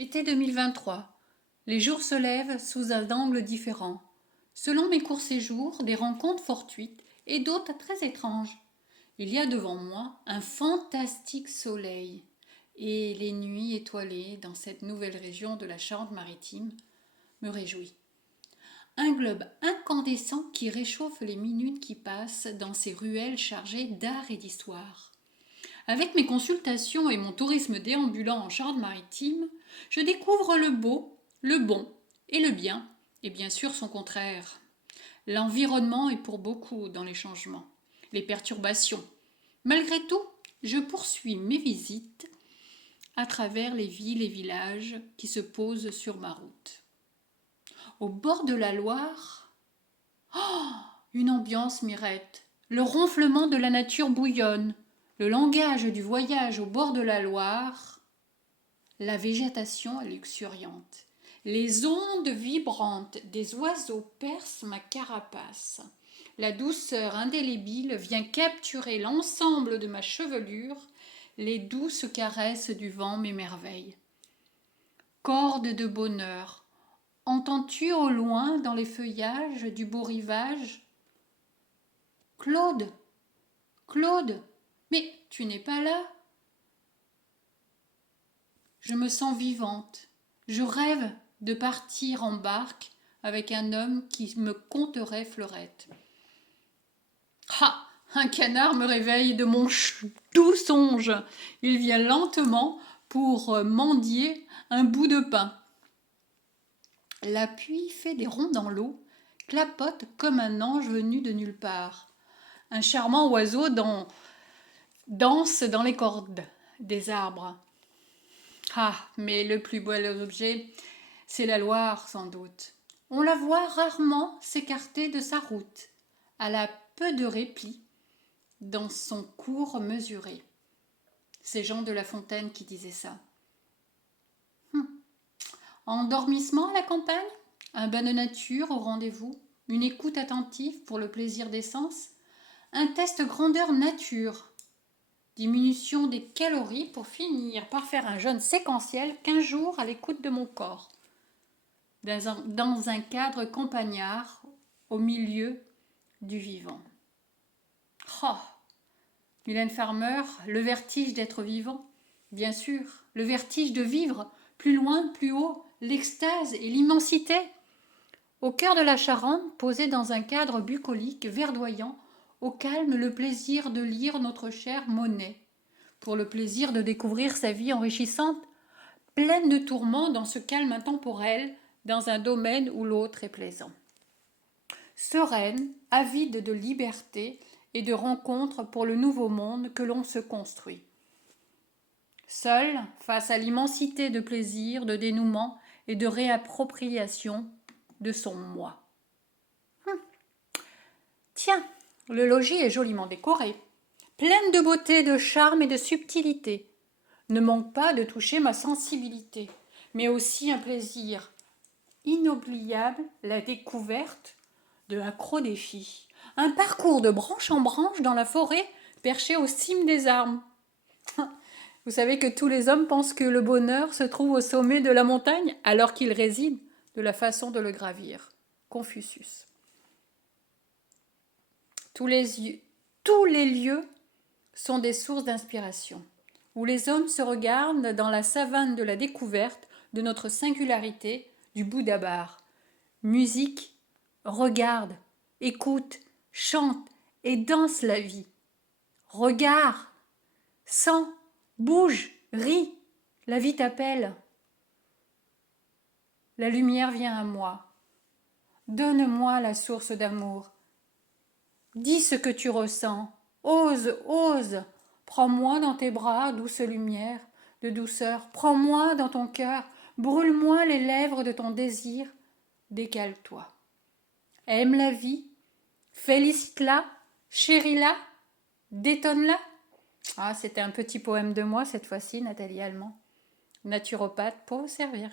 Été 2023. Les jours se lèvent sous un angle différent. Selon mes courts séjours, des rencontres fortuites et d'autres très étranges. Il y a devant moi un fantastique soleil. Et les nuits étoilées dans cette nouvelle région de la Charente-Maritime me réjouissent. Un globe incandescent qui réchauffe les minutes qui passent dans ces ruelles chargées d'art et d'histoire. Avec mes consultations et mon tourisme déambulant en Charente-Maritime, je découvre le beau, le bon et le bien, et bien sûr son contraire. L'environnement est pour beaucoup dans les changements, les perturbations. Malgré tout, je poursuis mes visites à travers les villes et villages qui se posent sur ma route. Au bord de la Loire, une ambiance mirette. Le ronflement de la nature bouillonne. Le langage du voyage au bord de la Loire. La végétation est luxuriante. Les ondes vibrantes des oiseaux percent ma carapace. La douceur indélébile vient capturer l'ensemble de ma chevelure. Les douces caresses du vent m'émerveillent. Corde de bonheur, entends-tu au loin dans les feuillages du beau rivage? Claude, Claude, mais tu n'es pas là? Je me sens vivante. Je rêve de partir en barque avec un homme qui me conterait fleurette. Ah! Un canard me réveille de mon doux songe. Il vient lentement pour mendier un bout de pain. La pluie fait des ronds dans l'eau, clapote comme un ange venu de nulle part. Un charmant oiseau danse dans les cordes des arbres. Ah, mais le plus beau objet, c'est la Loire sans doute. On la voit rarement s'écarter de sa route. Elle a peu de répit dans son cours mesuré. C'est Jean de La Fontaine qui disait ça. Endormissement à la campagne? Un bain de nature au rendez-vous? Une écoute attentive pour le plaisir des sens? Un test grandeur nature? Diminution des calories pour finir par faire un jeûne séquentiel 15 jours à l'écoute de mon corps. Dans un cadre campagnard au milieu du vivant. Oh, Mylène Farmer, le vertige d'être vivant, bien sûr, le vertige de vivre, plus loin, plus haut, l'extase et l'immensité. Au cœur de la Charente, posé dans un cadre bucolique, verdoyant, au calme le plaisir de lire notre cher Monet, pour le plaisir de découvrir sa vie enrichissante, pleine de tourments dans ce calme intemporel, dans un domaine où l'autre est plaisant. Sereine, avide de liberté et de rencontres pour le nouveau monde que l'on se construit. Seule, face à l'immensité de plaisir, de dénouement et de réappropriation de son moi. Tiens, le logis est joliment décoré, pleine de beauté, de charme et de subtilité. Ne manque pas de toucher ma sensibilité, mais aussi un plaisir inoubliable, la découverte de Acro-défi. Un parcours de branche en branche dans la forêt, perché aux cimes des arbres. Vous savez que tous les hommes pensent que le bonheur se trouve au sommet de la montagne, alors qu'il réside de la façon de le gravir. Confucius. Tous les lieux sont des sources d'inspiration, où les hommes se regardent dans la savane de la découverte de notre singularité du Bouddha-bar. Musique, regarde, écoute, chante et danse la vie. Regarde, sens, bouge, ris, la vie t'appelle. La lumière vient à moi. Donne-moi la source d'amour. Dis ce que tu ressens. Ose, ose. Prends-moi dans tes bras, douce lumière de douceur. Prends-moi dans ton cœur. Brûle-moi les lèvres de ton désir. Décale-toi. Aime la vie. Félicite-la. Chéris-la. Détonne-la. Ah, c'était un petit poème de moi cette fois-ci, Nathalie Allemand. Naturopathe pour vous servir.